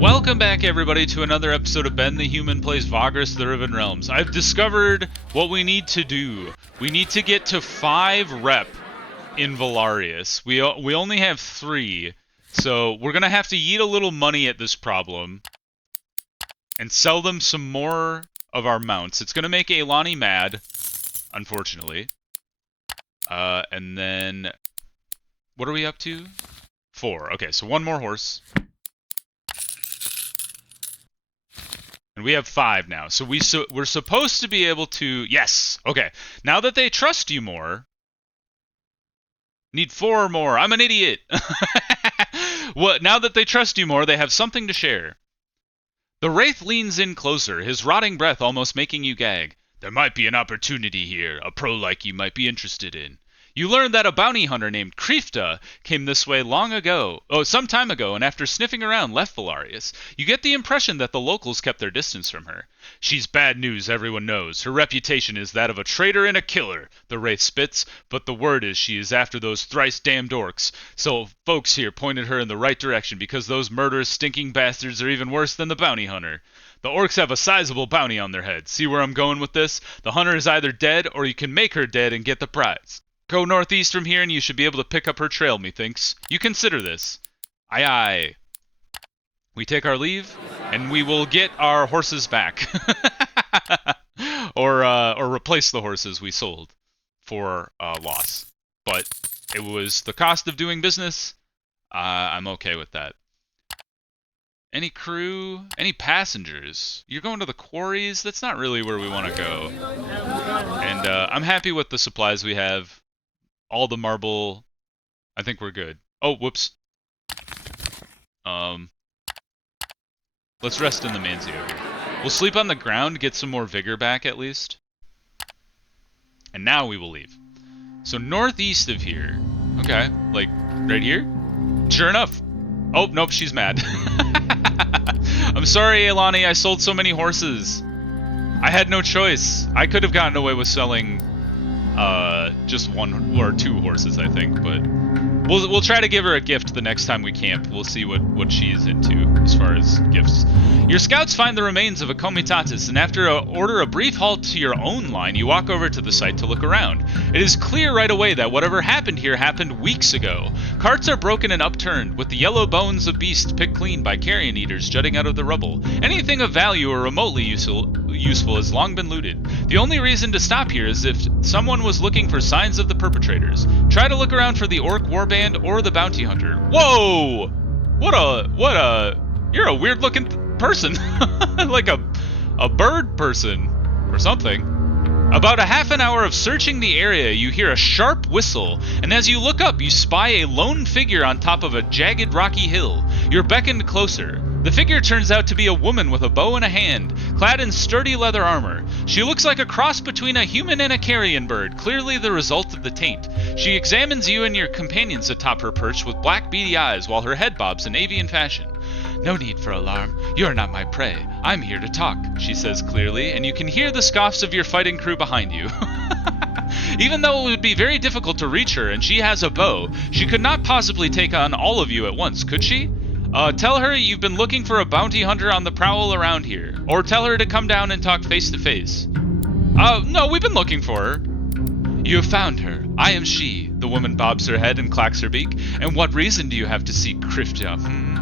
Welcome back, everybody, to another episode of Ben the Human Plays Vagrus, the Riven Realms. I've discovered what we need to do. We need to get to 5 rep in Valarius. We only have 3, so we're going to have to eat a little money at this problem and sell them some more of our mounts. It's going to make Aelani mad, unfortunately. And then, what are we up to? 4. Okay, so 1 more horse. And we have 5 now. So we're supposed to be able to... Yes! Okay. Now that they trust you more... Need 4 more. I'm an idiot! Well, now that they trust you more, they have something to share. The Wraith leans in closer, his rotting breath almost making you gag. There might be an opportunity here, a pro like you might be interested in. You learn that a bounty hunter named Criftaa came this way some time ago, and after sniffing around, left Valarius. You get the impression that the locals kept their distance from her. She's bad news, everyone knows. Her reputation is that of a traitor and a killer, the Wraith spits, but the word is she is after those thrice-damned orcs. So folks here pointed her in the right direction, because those murderous, stinking bastards are even worse than the bounty hunter. The orcs have a sizable bounty on their head. See where I'm going with this? The hunter is either dead, or you can make her dead and get the prize. Go northeast from here and you should be able to pick up her trail, methinks. You consider this. Aye aye. We take our leave, and we will get our horses back. or replace the horses we sold for loss. But it was the cost of doing business. I'm okay with that. Any crew? Any passengers? You're going to the quarries? That's not really where we want to go. And I'm happy with the supplies we have. All the marble, I think we're good. Oh, whoops. Let's rest in the Manzio here. We'll sleep on the ground, get some more vigor back at least. And now we will leave. So northeast of here. Okay, like right here? Sure enough. Oh, nope, she's mad. I'm sorry, Aelani, I sold so many horses. I had no choice. I could have gotten away with selling... just 1 or 2 horses, I think, but we'll try to give her a gift the next time we camp. We'll see what she's into as far as gifts. Your scouts find the remains of a comitatus, and after order a brief halt to your own line, you walk over to the site to look around. It is clear right away that whatever happened here happened weeks ago. Carts are broken and upturned, with the yellow bones of beasts picked clean by carrion eaters jutting out of the rubble. Anything of value or remotely useful has long been looted. The only reason to stop here is if someone was looking for signs of the perpetrators. Try to look around for the orc warband or the bounty hunter. Whoa! You're a weird looking person. Like a bird person or something. About a half an hour of searching the area, you hear a sharp whistle, and as you look up, you spy a lone figure on top of a jagged rocky hill. You're beckoned closer. The figure turns out to be a woman with a bow in a hand, clad in sturdy leather armor. She looks like a cross between a human and a carrion bird, clearly the result of the taint. She examines you and your companions atop her perch with black beady eyes while her head bobs in avian fashion. No need for alarm. You're not my prey. I'm here to talk, she says clearly, and you can hear the scoffs of your fighting crew behind you. Even though it would be very difficult to reach her and she has a bow, she could not possibly take on all of you at once, could she? Tell her you've been looking for a bounty hunter on the prowl around here. Or tell her to come down and talk face to face. No, we've been looking for her. You have found her. I am she. The woman bobs her head and clacks her beak. And what reason do you have to seek Criftaa?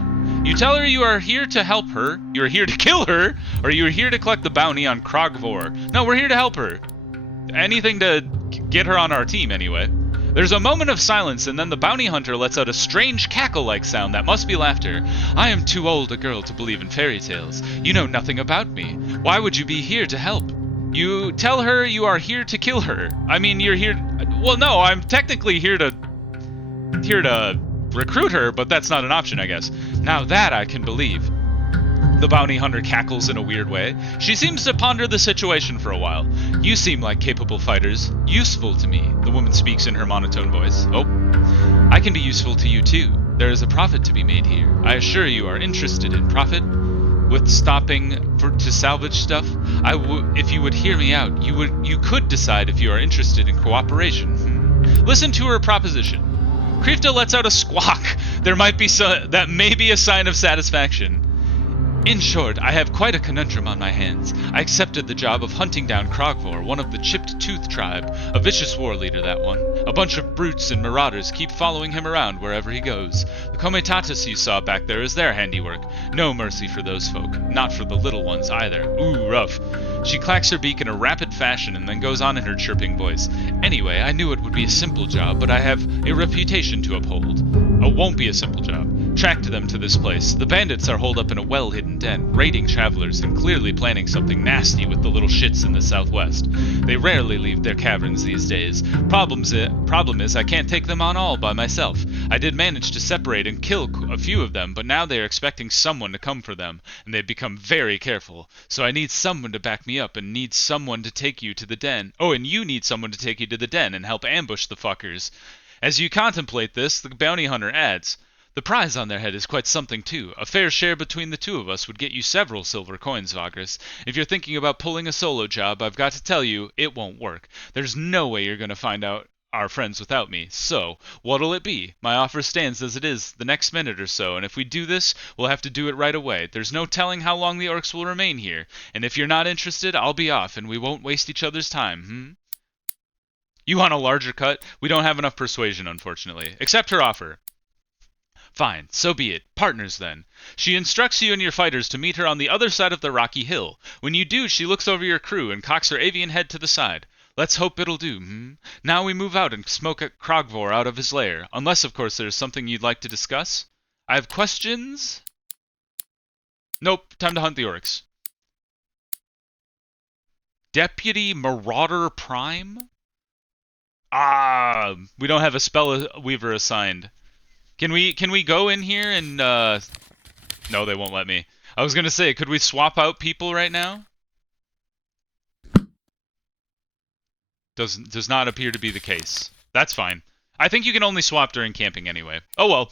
You tell her you are here to help her, you are here to kill her, or you are here to collect the bounty on Krogvor. No, we're here to help her. Anything to get her on our team, anyway. There's a moment of silence, and then the bounty hunter lets out a strange cackle-like sound that must be laughter. I am too old a girl to believe in fairy tales. You know nothing about me. Why would you be here to help? You tell her you are here to kill her. I mean, you're here... Well, no, I'm technically here to recruit her, but that's not an option, I guess. Now that I can believe. The bounty hunter cackles in a weird way. She seems to ponder the situation for a while. You seem like capable fighters. Useful to me, the woman speaks in her monotone voice. Oh, I can be useful to you too. There is a profit to be made here. I assure you are interested in profit. With stopping to salvage stuff, if you would hear me out, you could decide if you are interested in cooperation. Listen to her proposition. Criftaa lets out a squawk. That may be a sign of satisfaction. In short, I have quite a conundrum on my hands. I accepted the job of hunting down Krogvor, one of the Chipped Tooth tribe. A vicious war leader, that one. A bunch of brutes and marauders keep following him around wherever he goes. The Comitatus you saw back there is their handiwork. No mercy for those folk. Not for the little ones either. Ooh, rough. She clacks her beak in a rapid fashion and then goes on in her chirping voice. Anyway, I knew it would be a simple job, but I have a reputation to uphold. It won't be a simple job. Tracked them to this place. The bandits are holed up in a well-hidden den, raiding travelers and clearly planning something nasty with the little shits in the southwest. They rarely leave their caverns these days. Problem is I can't take them on all by myself. I did manage to separate and kill a few of them, but now they are expecting someone to come for them, and they've become very careful. So I need someone to back me up and need someone to take you to the den. Oh, and you need someone to take you to the den and help ambush the fuckers. As you contemplate this, the bounty hunter adds, the prize on their head is quite something, too. A fair share between the two of us would get you several silver coins, Vagrus. If you're thinking about pulling a solo job, I've got to tell you, it won't work. There's no way you're going to find out our friends without me. So, what'll it be? My offer stands as it is the next minute or so, and if we do this, we'll have to do it right away. There's no telling how long the orcs will remain here, and if you're not interested, I'll be off, and we won't waste each other's time, You want a larger cut? We don't have enough persuasion, unfortunately. Accept her offer. Fine, so be it. Partners, then. She instructs you and your fighters to meet her on the other side of the rocky hill. When you do, she looks over your crew and cocks her avian head to the side. Let's hope it'll do, Now we move out and smoke at Krogvor out of his lair. Unless, of course, there's something you'd like to discuss. I have questions? Nope, time to hunt the orcs. Deputy Marauder Prime? Ah, we don't have a spell weaver assigned. Can we go in here and no, they won't let me. I was gonna say, could we swap out people right now? Does not appear to be the case. That's fine. I think you can only swap during camping anyway. Oh well.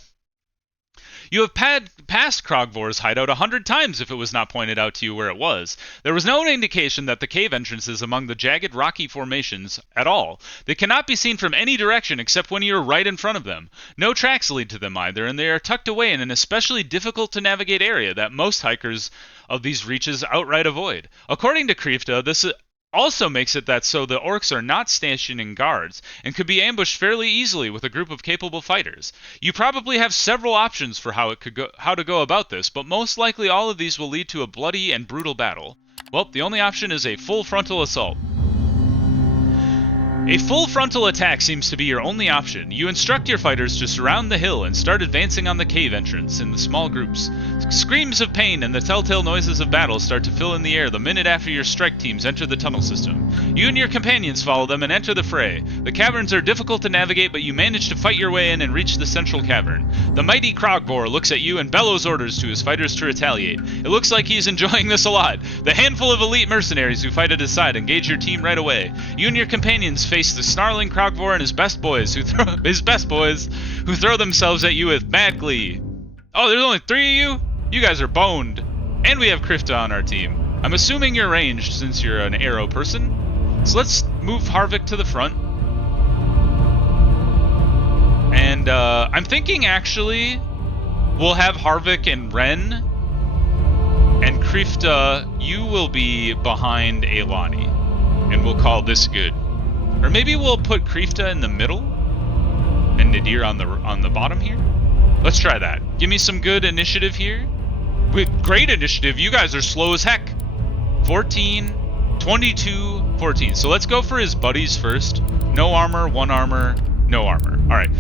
You have passed Krogvor's hideout 100 times if it was not pointed out to you where it was. There was no indication that the cave entrances among the jagged rocky formations at all. They cannot be seen from any direction except when you are right in front of them. No tracks lead to them either, and they are tucked away in an especially difficult to navigate area that most hikers of these reaches outright avoid. According to Criftaa, this also makes it that so the orcs are not stationing guards and could be ambushed fairly easily with a group of capable fighters. You probably have several options for how to go about this, but most likely all of these will lead to a bloody and brutal battle. Well, the only option is a full frontal assault. A full frontal attack seems to be your only option. You instruct your fighters to surround the hill and start advancing on the cave entrance in the small groups. Screams of pain and the telltale noises of battle start to fill in the air the minute after your strike teams enter the tunnel system. You and your companions follow them and enter the fray. The caverns are difficult to navigate, but you manage to fight your way in and reach the central cavern. The mighty Krogvor looks at you and bellows orders to his fighters to retaliate. It looks like he's enjoying this a lot. The handful of elite mercenaries who fight at his side engage your team right away. You and your companions face the snarling Krogvor and his best boys who throw themselves at you with mad glee. Oh, there's only 3 of you? You guys are boned. And we have Criftaa on our team. I'm assuming you're ranged since you're an arrow person. So let's move Harvick to the front. And I'm thinking actually we'll have Harvick and Ren. And Criftaa, you will be behind Eilani. And we'll call this good. Or maybe we'll put Criftaa in the middle and Nadir on the bottom here. Let's try that. Give me some good initiative here. With great initiative, you guys are slow as heck. 14, 22, 14. So let's go for his buddies first. No armor, 1 armor, no armor. All right.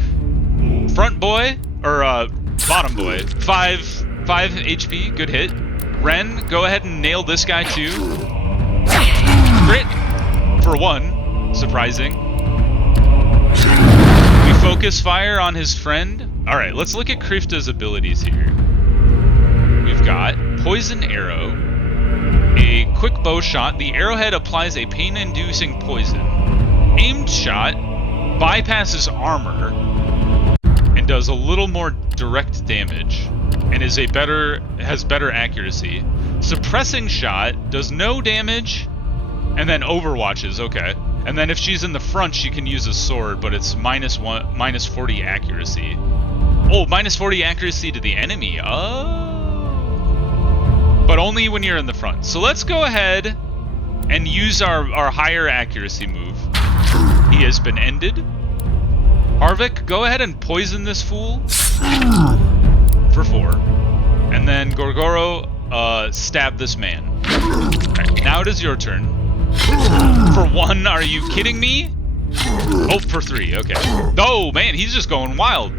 Front boy or bottom boy. 5 HP. Good hit. Ren, go ahead and nail this guy too. Crit for 1. Surprising. We focus fire on his friend. Alright, let's look at Criftaa's abilities here. We've got Poison Arrow, a quick bow shot. The arrowhead applies a pain-inducing poison. Aimed shot bypasses armor and does a little more direct damage and has better accuracy. Suppressing shot does no damage and then overwatches, okay. And then if she's in the front, she can use a sword, but it's minus 40 accuracy. Oh, minus 40 accuracy to the enemy. Oh. only when you're in the front. So let's go ahead and use our higher accuracy move. He has been ended. Harvick, go ahead and poison this fool for 4. And then Gorgoro, stab this man. Alright, now it is your turn. For 1, are you kidding me? Oh, for 3, okay. Oh, man, he's just going wild.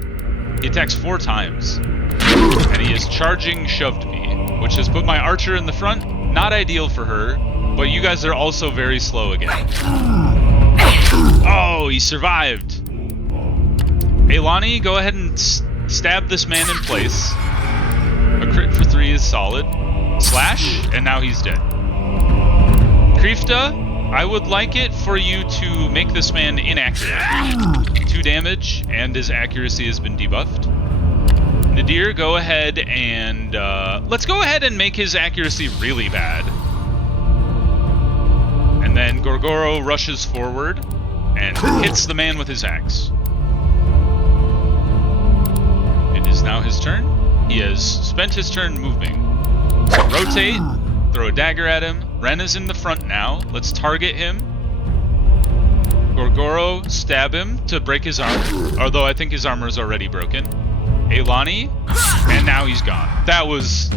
He attacks 4 times. And he is charging shoved me, which has put my archer in the front. Not ideal for her, but you guys are also very slow again. Oh, he survived. Eilani, go ahead and stab this man in place. A crit for 3 is solid. Slash, and now he's dead. Criftaa, I would like it for you to make this man inaccurate. 2 damage, and his accuracy has been debuffed. Nadir, go ahead and... let's go ahead and make his accuracy really bad. And then Gorgoro rushes forward and hits the man with his axe. It is now his turn. He has spent his turn moving. Rotate, throw a dagger at him. Ren is in the front now. Let's target him. Gorgoro, stab him to break his armor. Although I think his armor is already broken. Eilani, and now he's gone. That was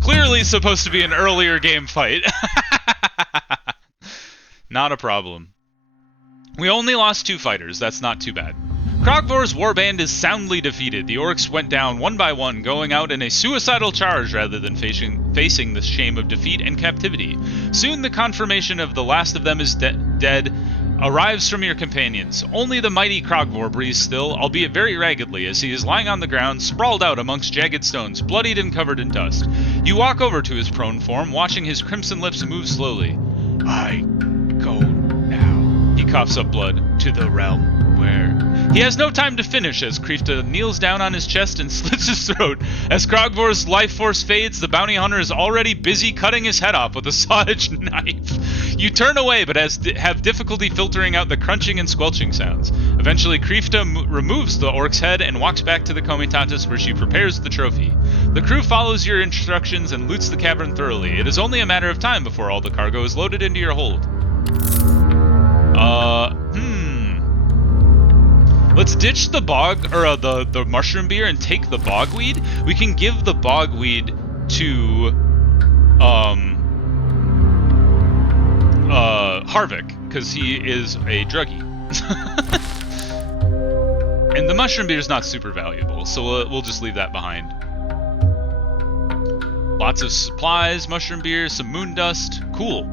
clearly supposed to be an earlier game fight. Not a problem. We only lost 2 fighters. That's not too bad. Krogvor's warband is soundly defeated. The orcs went down one by one, going out in a suicidal charge rather than facing the shame of defeat and captivity. Soon the confirmation of the last of them is dead arrives from your companions. Only the mighty Krogvor breathes still, albeit very raggedly, as he is lying on the ground, sprawled out amongst jagged stones, bloodied and covered in dust. You walk over to his prone form, watching his crimson lips move slowly. I go now. He coughs up blood. To the realm where... He has no time to finish as Criftaa kneels down on his chest and slits his throat. As Krogvor's life force fades, the bounty hunter is already busy cutting his head off with a saw-edged knife. You turn away, but have difficulty filtering out the crunching and squelching sounds. Eventually, Criftaa removes the orc's head and walks back to the Comitatus where she prepares the trophy. The crew follows your instructions and loots the cavern thoroughly. It is only a matter of time before all the cargo is loaded into your hold. Let's ditch the bog, or the mushroom beer and take the bogweed. We can give the bogweed to, Harvick, because he is a druggie. And the mushroom beer is not super valuable, so we'll just leave that behind. Lots of supplies, mushroom beer, some moon dust. Cool.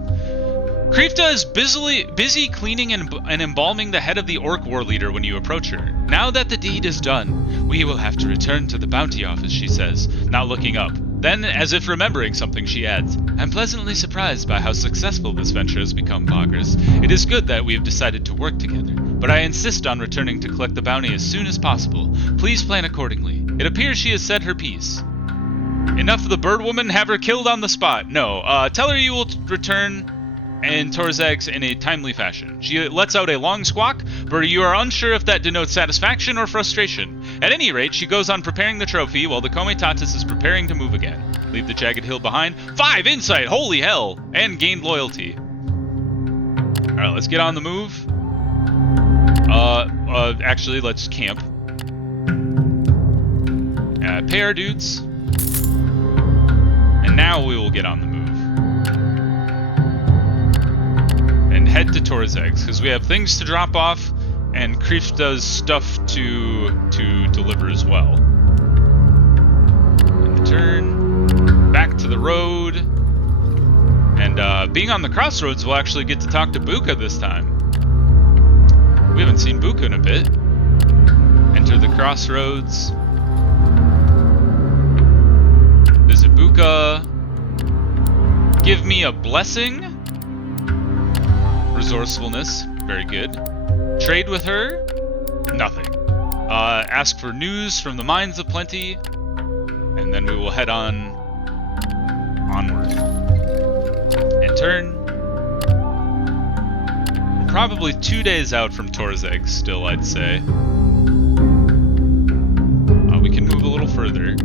Criftaa is busy cleaning and embalming the head of the orc war leader when you approach her. Now that the deed is done, we will have to return to the bounty office, she says, not looking up. Then, as if remembering something, she adds, I'm pleasantly surprised by how successful this venture has become, Vagrus. It is good that we have decided to work together, but I insist on returning to collect the bounty as soon as possible. Please plan accordingly. It appears she has said her piece. Enough of the bird woman, have her killed on the spot. No, tell her you will return and Torzag's in a timely fashion. She lets out a long squawk, but you are unsure if that denotes satisfaction or frustration. At any rate, she goes on preparing the trophy while the Comitatus is preparing to move again. Leave the jagged hill behind. 5 insight! Holy hell! And gained loyalty. Alright, let's get on the move. Actually, let's camp. Pay our dudes. And now we will get on the move. And head to Torzag's, because we have things to drop off, and Criftaa's stuff to deliver as well. And the turn, back to the road, and being on the crossroads, we'll actually get to talk to Buka this time. We haven't seen Buka in a bit. Enter the crossroads. Visit Buka. Give me a blessing. Resourcefulness, very good. Trade with her, nothing. Ask for news from the Mines of Plenty, and then we will head onward. And turn. We're probably 2 days out from Torzag still, I'd say. We can move a little further.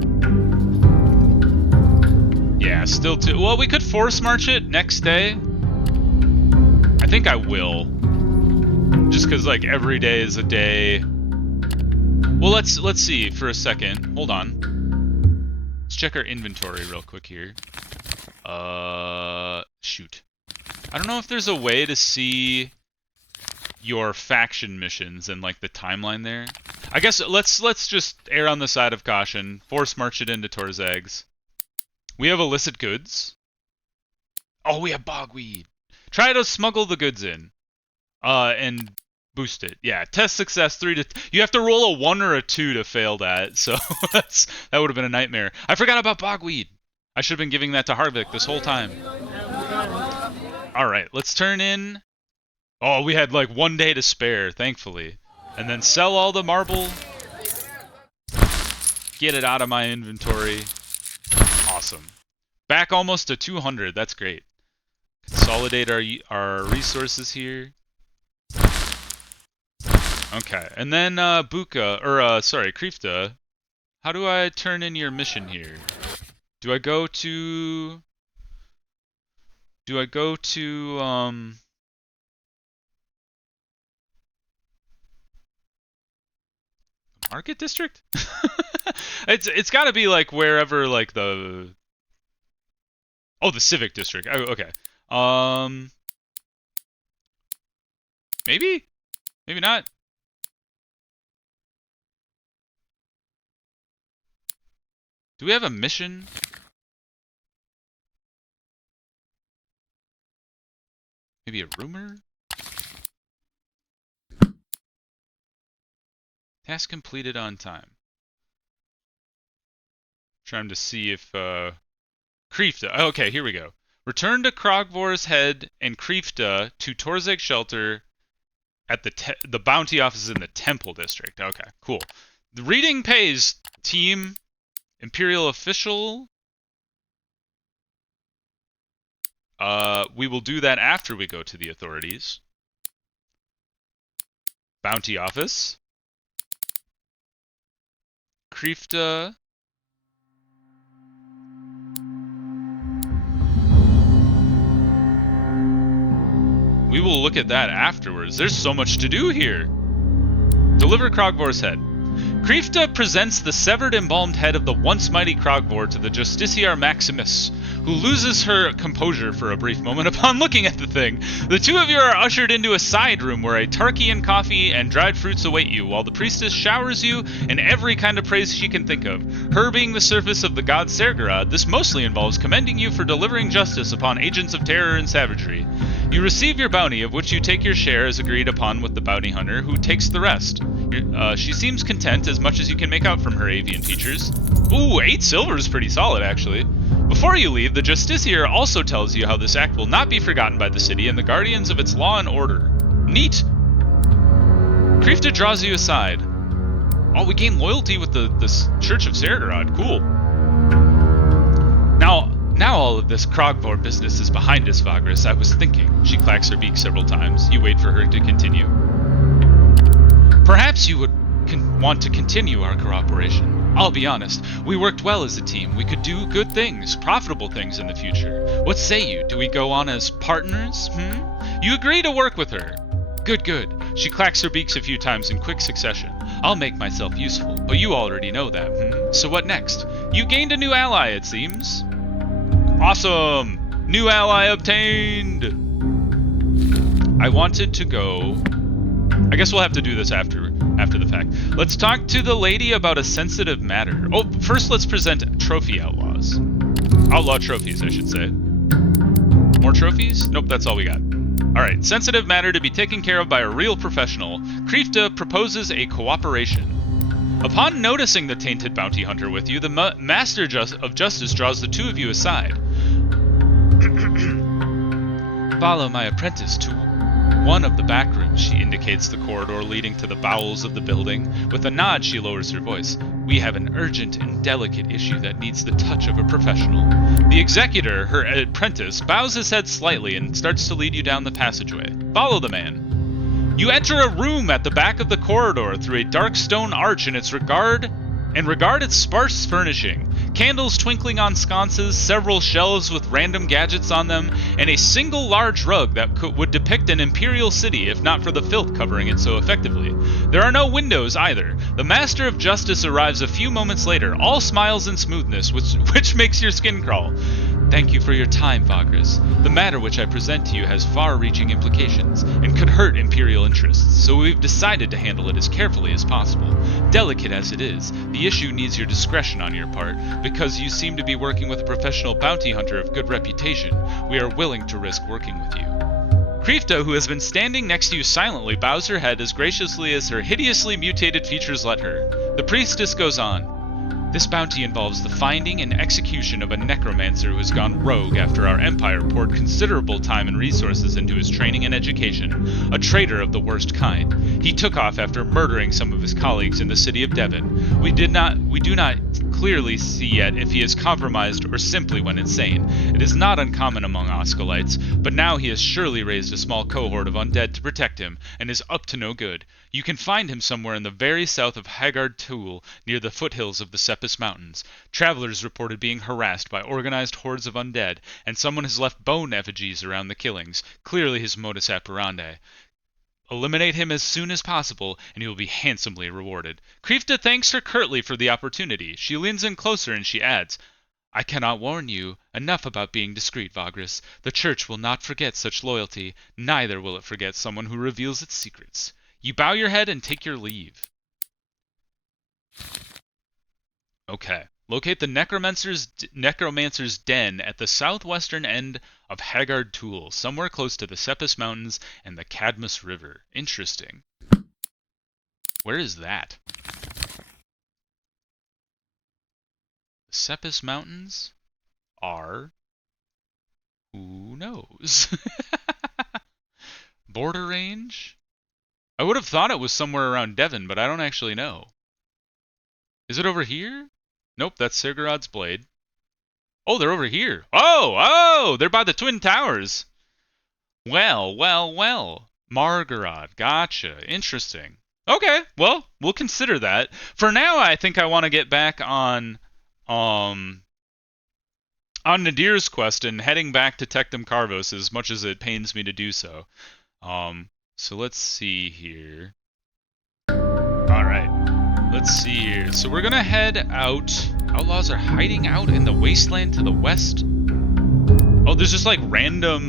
Yeah, still too... Well, we could force march it next day. I think I will. Just because, like, every day is a day. Well, let's see for a second. Hold on. Let's check our inventory real quick here. Shoot. I don't know if there's a way to see your faction missions and, like, the timeline there. I guess let's just err on the side of caution. Force march it into Torzag's. We have illicit goods. Oh, we have bogweed. Try to smuggle the goods in. And boost it. Yeah, test success 3 to... You have to roll a 1 or a 2 to fail that, so that would have been a nightmare. I forgot about bogweed. I should have been giving that to Harvick this whole time. Alright, let's turn in... Oh, we had like 1 day to spare, thankfully. And then sell all the marble. Get it out of my inventory. Awesome. Back almost to 200, that's great. Consolidate our resources here. Okay, and then Criftaa, how do I turn in your mission here? Do I go to Market District? It's got to be like wherever like the Civic District. Oh, okay. Maybe not. Do we have a mission? Maybe a rumor? Task completed on time. Trying to see if Criftaa. Okay, here we go. Return to Krogvor's Head and Criftaa to Torzag Shelter at the bounty office in the Temple District. Okay, cool. The reading pays, team. Imperial official. We will do that after we go to the authorities. Bounty office. Criftaa. We will look at that afterwards. There's so much to do here. Deliver Krogvor's Head. Criftaa presents the severed embalmed head of the once mighty Krogvor to the Justiciar Maximus, who loses her composure for a brief moment upon looking at the thing. The two of you are ushered into a side room where a Tarkian coffee and dried fruits await you, while the priestess showers you in every kind of praise she can think of. Her being the surface of the god Sergorod, this mostly involves commending you for delivering justice upon agents of terror and savagery. You receive your bounty, of which you take your share as agreed upon with the bounty hunter, who takes the rest. She seems content, as much as you can make out from her avian features. Ooh, 8 silver is pretty solid, actually. Before you leave, the Justiciar also tells you how this act will not be forgotten by the city and the guardians of its law and order. Neat! Criftaa draws you aside. Oh, we gain loyalty with the Church of Sergorod. Cool. Now all of this Krogvor business is behind us, Vagrus. I was thinking. She clacks her beak several times. You wait for her to continue. Perhaps you would want to continue our cooperation. I'll be honest, we worked well as a team. We could do good things, profitable things in the future. What say you? Do we go on as partners? You agree to work with her. Good. She clacks her beaks a few times in quick succession. I'll make myself useful, but you already know that, So what next? You gained a new ally, it seems. Awesome! New ally obtained! I wanted to go... I guess we'll have to do this after the fact. Let's talk to the lady about a sensitive matter. Oh, first let's present trophy outlaws. Outlaw trophies, I should say. More trophies? Nope, that's all we got. Alright, sensitive matter to be taken care of by a real professional. Criftaa proposes a cooperation. Upon noticing the tainted bounty hunter with you, the Master of Justice draws the two of you aside. Follow my apprentice to one of the back rooms, she indicates the corridor leading to the bowels of the building. With a nod, she lowers her voice. We have an urgent and delicate issue that needs the touch of a professional. The executor, her apprentice, bows his head slightly and starts to lead you down the passageway. Follow the man. You enter a room at the back of the corridor through a dark stone arch and regard its sparse furnishing. Candles twinkling on sconces, several shelves with random gadgets on them, and a single large rug that would depict an imperial city if not for the filth covering it so effectively. There are no windows either. The Master of Justice arrives a few moments later, all smiles and smoothness, which makes your skin crawl. Thank you for your time, Vagrus. The matter which I present to you has far-reaching implications, and could hurt Imperial interests, so we've decided to handle it as carefully as possible. Delicate as it is, the issue needs your discretion on your part, because you seem to be working with a professional bounty hunter of good reputation. We are willing to risk working with you. Criftaa, who has been standing next to you silently, bows her head as graciously as her hideously mutated features let her. The priestess goes on. This bounty involves the finding and execution of a necromancer who has gone rogue after our empire poured considerable time and resources into his training and education, a traitor of the worst kind. He took off after murdering some of his colleagues in the city of Devon. We do not clearly see yet if he is compromised or simply went insane. It is not uncommon among Oscolites, but now he has surely raised a small cohort of undead to protect him, and is up to no good. You can find him somewhere in the very south of Haggard-Tool, near the foothills of the Sepus Mountains. Travelers reported being harassed by organized hordes of undead, and someone has left bone effigies around the killings, clearly his modus operandi. Eliminate him as soon as possible, and he will be handsomely rewarded. Criftaa thanks her curtly for the opportunity. She leans in closer and she adds, I cannot warn you enough about being discreet, Vagrus. The Church will not forget such loyalty, neither will it forget someone who reveals its secrets. You bow your head and take your leave. Okay. Locate the Necromancer's Den at the southwestern end of Haggard-Tool, somewhere close to the Sepus Mountains and the Cadmus River. Interesting. Where is that? The Sepus Mountains are... who knows? Border range? I would have thought it was somewhere around Devon, but I don't actually know. Is it over here? Nope, that's Sirgarod's Blade. Oh, they're over here. Oh, they're by the Twin Towers. Well. Margarod, gotcha. Interesting. Okay, well, we'll consider that. For now, I think I want to get back on Nadir's quest and heading back to Tectum Carvos as much as it pains me to do so. So let's see here. Alright. Let's see here. So we're gonna head out. Outlaws are hiding out in the wasteland to the west. Oh, there's just like random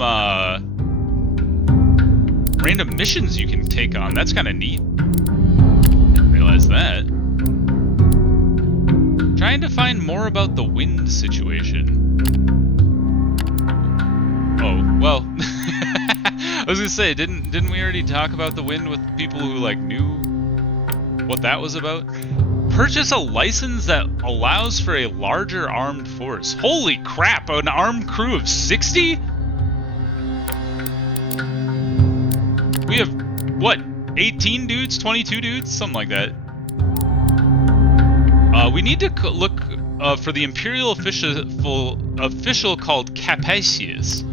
missions you can take on. That's kind of neat. Didn't realize that. Trying to find more about the wind situation. Oh, well. I was gonna say, didn't we already talk about the wind with people who like knew what that was about? Purchase a license that allows for a larger armed force. Holy crap, an armed crew of 60? We have, what, 18 dudes? 22 dudes? Something like that. We need to look for the Imperial official called Capasius.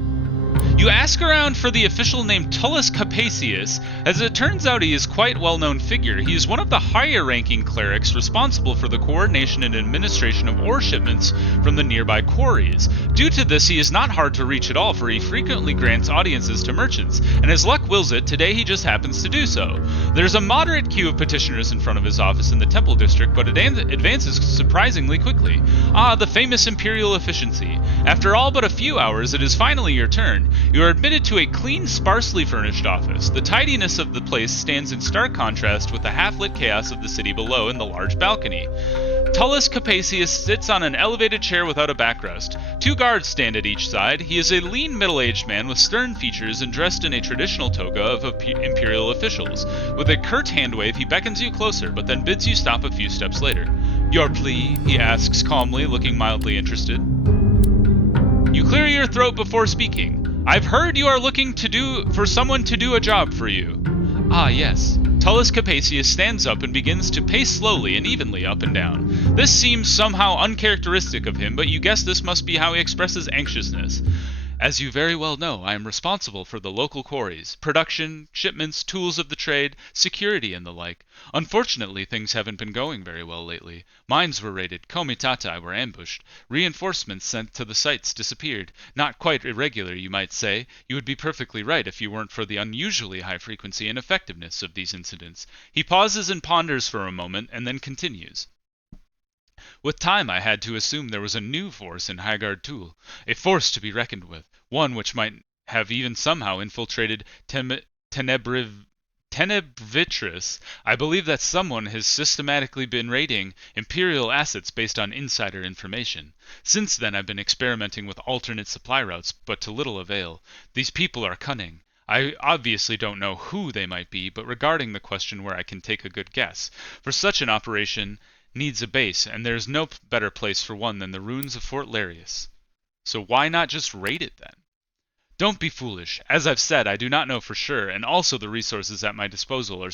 You ask around for the official named Tullus Capasius. As it turns out, he is quite a well-known figure. He is one of the higher-ranking clerics responsible for the coordination and administration of ore shipments from the nearby quarries. Due to this, he is not hard to reach at all, for he frequently grants audiences to merchants, and as luck wills it, today he just happens to do so. There's a moderate queue of petitioners in front of his office in the Temple District, but it advances surprisingly quickly. Ah, the famous Imperial efficiency. After all but a few hours, it is finally your turn. You are admitted to a clean, sparsely furnished office. The tidiness of the place stands in stark contrast with the half-lit chaos of the city below and the large balcony. Tullus Capasius sits on an elevated chair without a backrest. Two guards stand at each side. He is a lean, middle-aged man with stern features and dressed in a traditional toga of Imperial officials. With a curt handwave, he beckons you closer, but then bids you stop a few steps later. Your plea? He asks calmly, looking mildly interested. You clear your throat before speaking. I've heard you are looking for someone to do a job for you. Ah, yes. Tullus Capasius stands up and begins to pace slowly and evenly up and down. This seems somehow uncharacteristic of him, but you guess this must be how he expresses anxiousness. As you very well know, I am responsible for the local quarries, production, shipments, tools of the trade, security, and the like. Unfortunately, things haven't been going very well lately. Mines were raided, Komitata were ambushed, reinforcements sent to the sites disappeared. Not quite irregular, you might say. You would be perfectly right if you weren't for the unusually high frequency and effectiveness of these incidents. He pauses and ponders for a moment, and then continues. With time I had to assume there was a new force in Hygard Tul, a force to be reckoned with, one which might have even somehow infiltrated Tenebritris. I believe that someone has systematically been raiding Imperial assets based on insider information. Since then I've been experimenting with alternate supply routes, but to little avail. These people are cunning. I obviously don't know who they might be, but regarding the question where I can take a good guess, for such an operation needs a base, and there's no better place for one than the ruins of Fort Larius. So why not just raid it then? Don't be foolish. As I've said, I do not know for sure, and also the resources at my disposal are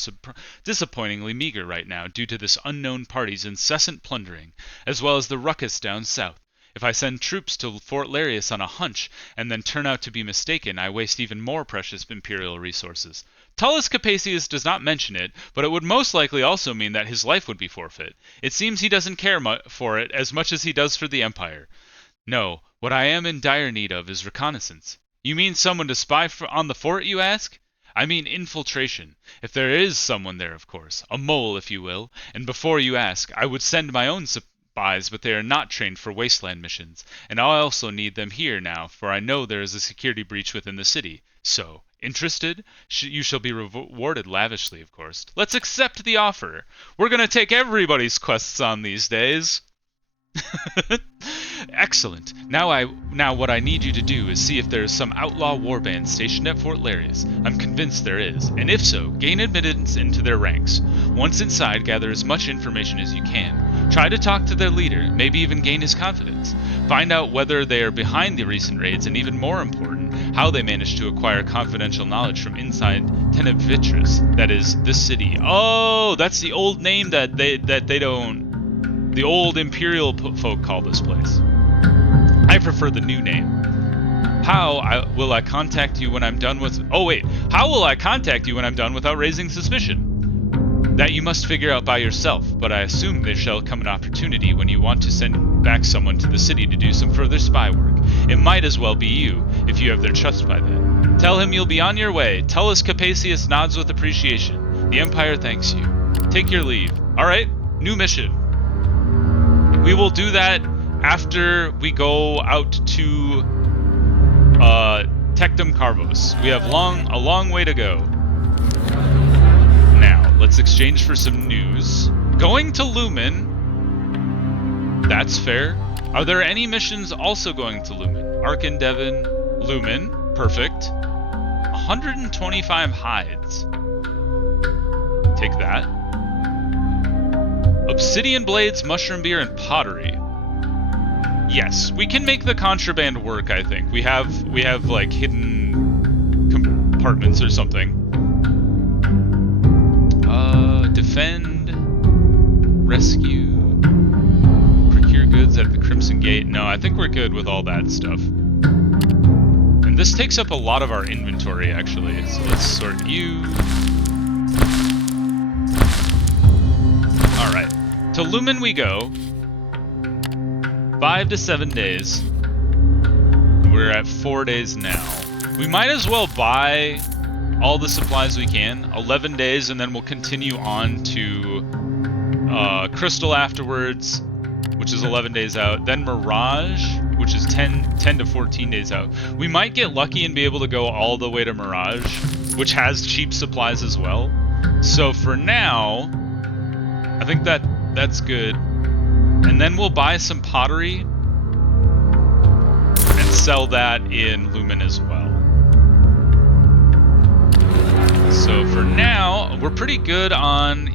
disappointingly meager right now due to this unknown party's incessant plundering, as well as the ruckus down south. If I send troops to Fort Larius on a hunch, and then turn out to be mistaken, I waste even more precious Imperial resources. Tullus Capasius does not mention it, but it would most likely also mean that his life would be forfeit. It seems he doesn't care for it as much as he does for the Empire. No, what I am in dire need of is reconnaissance. You mean someone to spy on the fort, you ask? I mean infiltration. If there is someone there, of course. A mole, if you will. And before you ask, I would send my own spies, but they are not trained for wasteland missions. And I also need them here now, for I know there is a security breach within the city. So, interested? You shall be rewarded lavishly, of course. Let's accept the offer. We're going to take everybody's quests on these days. Excellent. Now what I need you to do is see if there is some outlaw warband stationed at Fort Larius. I'm convinced there is, and if so, gain admittance into their ranks. Once inside, gather as much information as you can. Try to talk to their leader, maybe even gain his confidence. Find out whether they are behind the recent raids, and even more important, how they managed to acquire confidential knowledge from inside Tenebritris, that is, this city. Oh, that's the old name that they don't... The old Imperial folk call this place. I prefer the new name. Will I contact you when I'm done with... Oh wait, how will I contact you when I'm done without raising suspicion? That you must figure out by yourself, but I assume there shall come an opportunity when you want to send back someone to the city to do some further spy work. It might as well be you, if you have their trust by then. Tell him you'll be on your way. Tullus Capasius nods with appreciation. The Empire thanks you. Take your leave. Alright, new mission. We will do that after we go out to Tectum Carvos. We have a long way to go. Now, let's exchange for some news. Going to Lumen. That's fair. Are there any missions also going to Lumen? Arcane Devon, Lumen. Perfect. 125 hides. Take that. Obsidian blades, mushroom beer, and pottery. Yes, we can make the contraband work, I think. We have like hidden compartments or something. Defend, rescue, procure goods at the Crimson Gate. No, I think we're good with all that stuff. And this takes up a lot of our inventory, actually. So let's sort you. Alright, to Lumen we go. 5 to 7 days. We're at 4 days now. We might as well buy all the supplies we can. 11 days, and then we'll continue on to Crystal afterwards, which is 11 days out. Then Mirage, which is 10 to 14 days out. We might get lucky and be able to go all the way to Mirage, which has cheap supplies as well. So for now, I think that's good. And then we'll buy some pottery and sell that in Lumen as well. So for now, we're pretty good on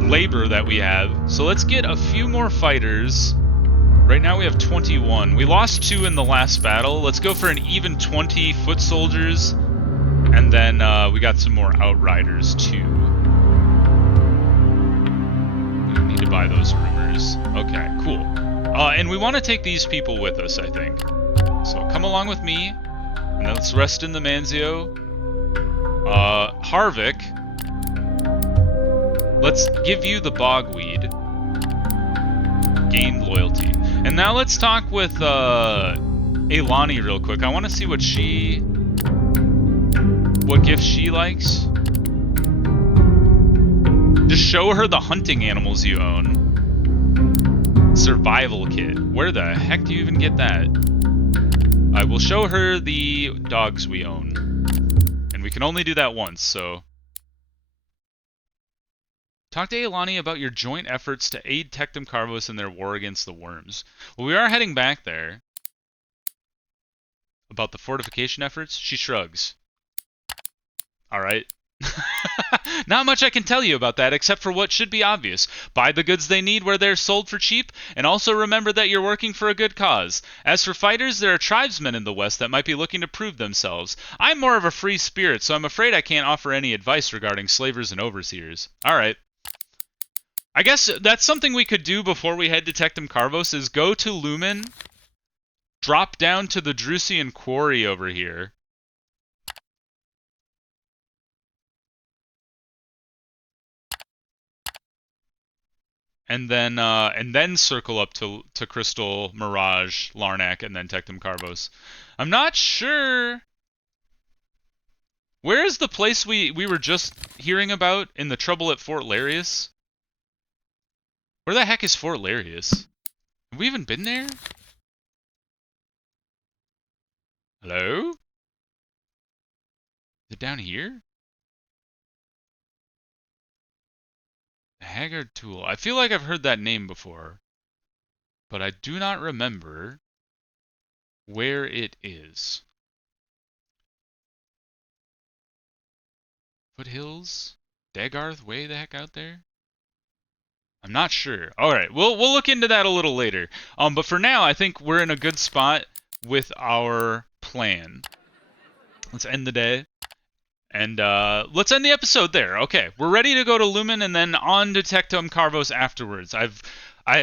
labor that we have. So let's get a few more fighters. Right now we have 21. We lost 2 in the last battle. Let's go for an even 20 foot soldiers. And then we got some more outriders too. We need to buy those rumors. Okay, cool. And we want to take these people with us, I think. So come along with me, and let's rest in the Manzio. Harvick, let's give you the bogweed. Gain loyalty. And now let's talk with Ailani real quick. I want to see what gifts she likes. Just show her the hunting animals you own. Survival kit. Where the heck do you even get that? I will show her the dogs we own. And we can only do that once, so... Talk to Ailani about your joint efforts to aid Tectum Carvos in their war against the worms. Well, we are heading back there. About the fortification efforts, she shrugs. Alright. Not much I can tell you about that, except for what should be obvious. Buy the goods they need where they're sold for cheap, and also remember that you're working for a good cause. As for fighters, there are tribesmen in the West that might be looking to prove themselves. I'm more of a free spirit, so I'm afraid I can't offer any advice regarding slavers and overseers. Alright. I guess that's something we could do before we head to Tectum Carvos, is go to Lumen, drop down to the Drusian Quarry over here. And then circle up to Crystal, Mirage, Larnak, and then Tectum Carvos. I'm not sure... Where is the place we were just hearing about in the Trouble at Fort Larius? Where the heck is Fort Larius? Have we even been there? Hello? Is it down here? The Haggard Tool. I feel like I've heard that name before, but I do not remember where it is. Foothills? Dagarth way the heck out there? I'm not sure. Alright, we'll look into that a little later. But for now, I think we're in a good spot with our plan. Let's end the day. And let's end the episode there. Okay, we're ready to go to Lumen and then on to Tectum Carvos afterwards.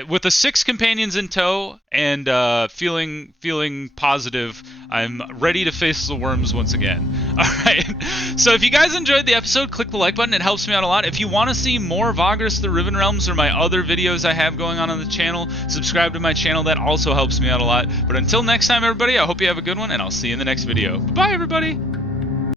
With the 6 companions in tow and feeling positive, I'm ready to face the worms once again. Alright, so if you guys enjoyed the episode, click the like button. It helps me out a lot. If you want to see more Vagrus the Riven Realms or my other videos I have going on the channel, subscribe to my channel. That also helps me out a lot. But until next time, everybody, I hope you have a good one, and I'll see you in the next video. Bye, everybody!